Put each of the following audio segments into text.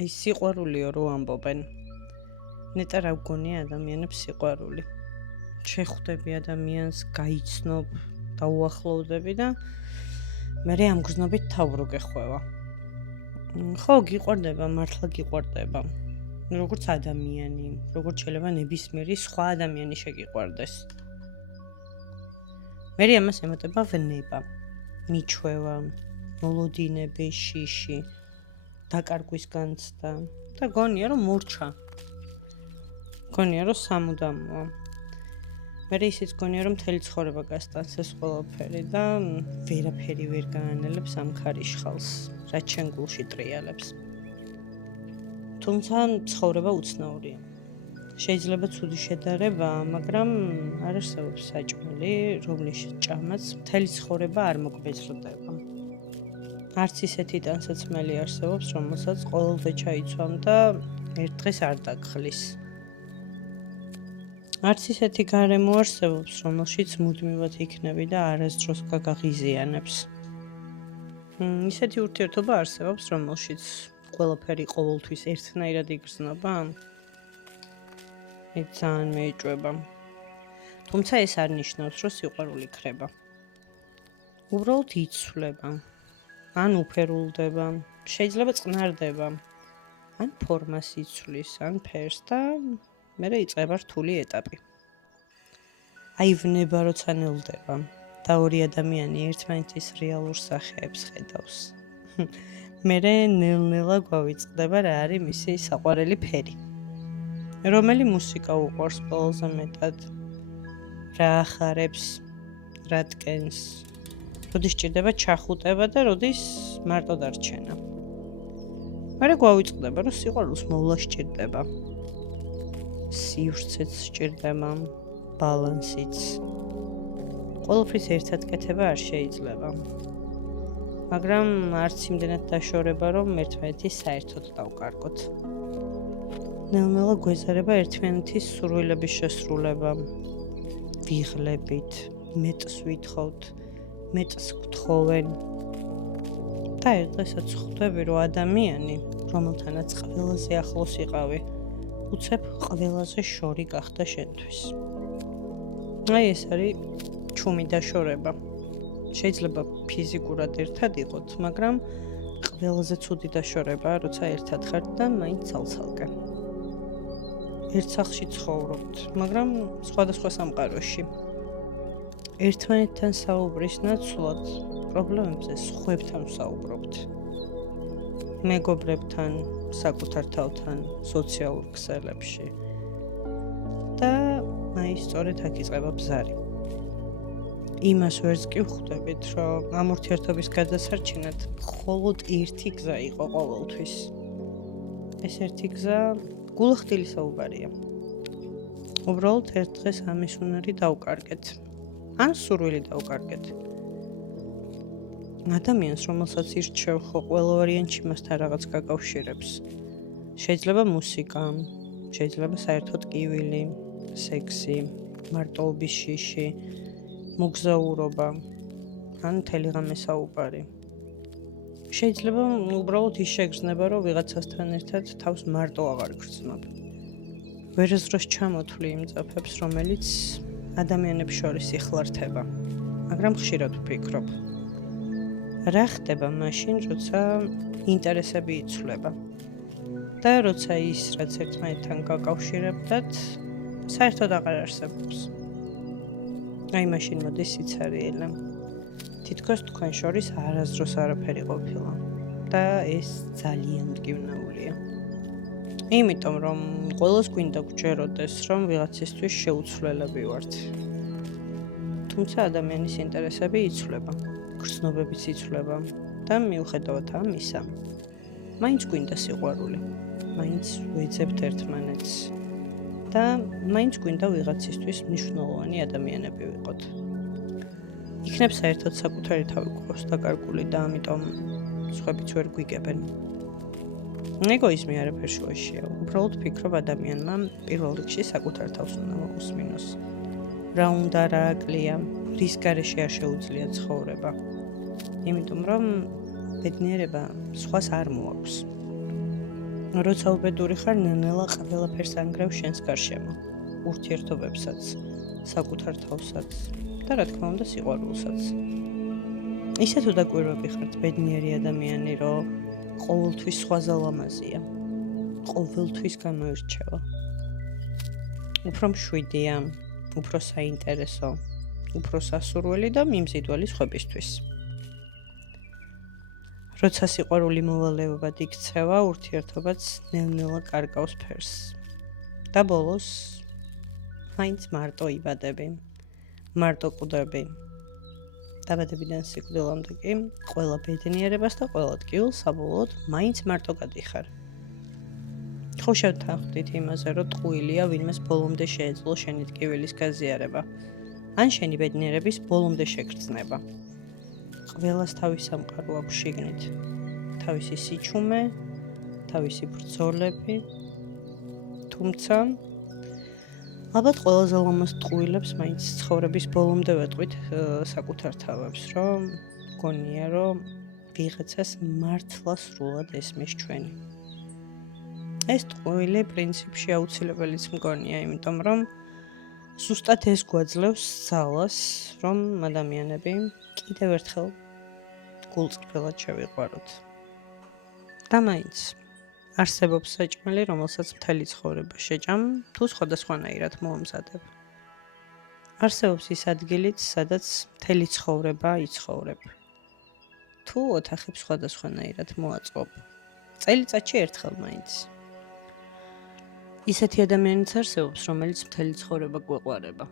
აი სიყვარულიო რო ამბობენ. ნეტა რა გგონია ადამიანებს სიყვარული. შეხვდები ადამიანს, გაიცნობ, დაუახლოვდები და მერე ამ გზნობით თავრო გეხვევა. ხო, გიყვარდება, მართლა გიყვარდება. როგორც ადამიანი, როგორც შეიძლება ნებისმიერი სხვა ადამიანი შეგიყვარდეს. მერე ამას ემატება ვნება, მიჩვევა, მოლოდინები, შიში, დაკარგვის განცდა და გონია რომ მურჩა. გონია რომ სამუდამოა. მერე ისიც გონია რომ მთელი ცხოვრება გასტანს ეს ყველაფერი და ვერაფერი ვერ გაანელებს ამ ქარიშხალს, რაც შენ გულში ტრიალებს. თუმცა ცხოვრება უცნაურია. შეიძლება ცუდი შედარება, მაგრამ არ არსებობს საჭმელი, რომლის ჭამაც მთელი ცხოვრება არ მოგბეზრდება. არც ისეთი ტანსაცმელი არსებობს, რომელსაც ყოველდღე ჩაიცვამ და ერთ დღეს არ დაგხლის. არც ისეთი გარემო არსებობს, რომელშიც მუდმივად იქნები და არასდროს გაგაღიზიანებს. ისეთი ურთიერთობა არსებობს, რომელშიც ყველაფერი ყოველთვის ერთნაირად იგრძნობა? ძალიან მეიჭვება. თუმცა ეს არ ნიშნავს, რომ სიყვარული ქრება. უბრალოდ იცვლება. ან უფერულდება, შეიძლება წყნარდება, ან ფორმას იცვლის, ან ფერს და მერე იწყება რთული ეტაპი. აი ვნება როცა ნელდება და ორი ადამიანი ერთმანეთის რეალურ სახეებს ხედავს. მერე ნელ-ნელა გვავიწყდება რა არის მისი საყვარელი ფერი. რომელი მუსიკა უყვარს ყველაზე მეტად? რა ახარებს, რა ткენს? როდის ჭირდება ჩახუტება და როდის მარტო დარჩენა. მერე გვავიწყდება, რომ სიყვარულს მოვლა სჭირდება. სივრცეც სჭირდება, ბალანსიც. ყველაფრის ერთად კეთება არ შეიძლება. მაგრამ არც იმდენად დაშორება, რომ ერთმანეთის საერთოდ დავკარგოთ. ნელ-ნელა გვეზარება ერთმანეთის სურვილების შესრულება. ვიღლებით, მეტს ვითხოვთ, მეტს გთხოვენ. და ერთ დღესაც ხვდები, რომ ადამიანი, რომელთანაც ყველაზე ახლოს იყავი, უცებ ყველაზე შორი გახდა შენთვის. აი ეს არის ჩუმი დაშორება. შეიძლება ფიზიკურად ერთად იყოთ, მაგრამ ყველაზე ცუდი დაშორებაა, როცა ერთად ხართ და მაინც ცალ-ცალკე. ერთ სახლში ცხოვრობთ, მაგრამ სხვადასხვა სამყაროში. ერთმანეთთან საუბრის ნაცვლად პრობლემებზე სხვებთან ვსაუბრობთ. მეგობრებთან, საკუთარ თავთან, სოციალურ ქსელებში. და აი სწორედ აქ იწყება ბზარი. იმას ვერც კი ვხვდებით, რომ ამ ურთიერთობის გადასარჩენად მხოლოდ ერთი გზა იყო ყოველთვის. ეს ერთი გზა გულახდილი საუბარია. უბრალოდ ერთ დღეს ამის უნარი დავკარგეთ. ან სურვილი დავკარგეთ. ადამიანს, რომელსაც ირჩევ, ხო ყველა ვარიანტში მასთან რაღაც გაკავშირებს. შეიძლება მუსიკა, შეიძლება საერთოდ კივილი, სექსი, მარტოობის შიში, მოგზაურობა, ან მთელი ღამე საუბარი. შეიძლება უბრალოდ ის შეგრძნება, რომ ვიღაცასთან ერთად თავს მარტო აღარ გრძნობ. ვერასდროს ჩამოთვლი იმ წაფებს, რომელიც ადამიანებს შორის იხლართება, მაგრამ ხშირად ვფიქრობ. რა ხდება მაშინ, როცა ინტერესები იცვლება და როცა ის, რაც ერთმანეთთან გაკავშირებდათ, საერთოდ აღარ არსებობს. აი მაშინ მოდის სიცარიელე. თითქოს თქვენ შორის არასდროს არაფერი ყოფილა და ეს ძალიან მტკივნეულია. იმიტომ რომ ყველას გვინდა გვჯეროდეს, რომ ვიღაცისთვის შეუცვლელები ვართ. თუმცა ადამიანის ინტერესები იცვლება, გრძნობებიც იცვლება და მიუხედავად ამისა, მაინც გვინდა სიყვარული, მაინც ვეძებთ ერთმანეთს და მაინც გვინდა ვიღაცისთვის მნიშვნელოვანი ადამიანები ვიყოთ. იქნებ საერთოდ საკუთარი თავი გვყავს დაკარგული და ამიტომ სხვებიც ვერ გვიგებენ. ეგოიზმი არაფერ შუაშია. უბრალოდ ვფიქრობ ადამიანმა პირველ რიგში საკუთარ თავს უნდა მოусმინოს. რა უნდა რა აკლია, რის გარეშე არ შეუძლია ცხოვრება. იმიტომ რომ ბედნიერება სხვას არ მოაქვს. როცა უბედური ხარ, ნელ-ნელა ყველაფერს ანგრევ შენს გარშემო, ურთიერთობებსაც, საკუთარ თავსაც და რა თქმა უნდა სიყვარულსაც. ისე თუ დაკვირვები ხართ ბედნიერი ადამიანი, რომ ყოველთვის სხვაზე ლამაზია, ყოველთვის გამოირჩევა. უფრო მშვიდია, უფრო საინტერესო, უფრო სასურველი და მიმზიდველი სხვებისთვის. როცა სიყვარული მოვალეობად იქცევა, ურთიერთობაც ნელ-ნელა კარგავს ფერს. და ბოლოს მაინც მარტო იბადები, მარტო კვდები. დაბადებიდან სიკვდილამდე კი ყველა ბედნიერებას და ყველა ტკივილს საბოლოოდ მაინც მარტო გადიხარ. ხო შევთანხმდით იმაზე, რომ ტყუილია ვინმეს ბოლომდე შეეძლო შენი ტკივილის გაზიარება, ან შენი ბედნიერების ბოლომდე შეგრძნება. ყველას თავის სამყარო აქვს შიგნით, თავისი სიჩუმე, თავისი ბრძოლები, თუმცა ალბათ ყველაზე ლამაზ ტყუილებს მაინც ცხოვრების ბოლომდე ვეტყვით საკუთარ თავებს, რომ გონია, რომ ვიღაცას მართლა სრულად ესმის ჩვენი. ეს ტყუილი პრინციპში აუცილებელიც მგონია, იმიტომ რომ ზუსტად ეს გვაძლევს ძალას, რომ ადამიანები კიდევ ერთხელ გულწრფელად შევიყვაროთ. და მაინც არსებობს საჭმელი, რომელსაც მთელი ცხოვრება შეჭამ, თუ სხვადასხვანაირად მოამზადებ. არსებობს ის ადგილიც, სადაც მთელი ცხოვრება იცხოვრებ. თუ ოთახებს სხვადასხვანაირად მოაწყობ. წელიწადში ერთხელ მაინც. ისეთი ადამიანიც არსებობს, რომელიც მთელი ცხოვრება გვეყვარება.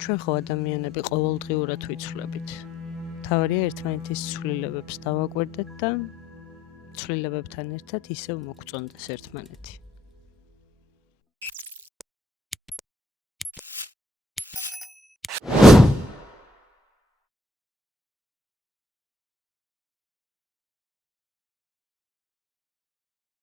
ჩვენ ხო ადამიანები ყოველდღიურად ვიცვლებით. თავარია ერთმანეთის ცვლილებებს დავაკვირდეთ და ცვლილებებთან ერთად ისევ მოგწონდეს ერთმანეთი.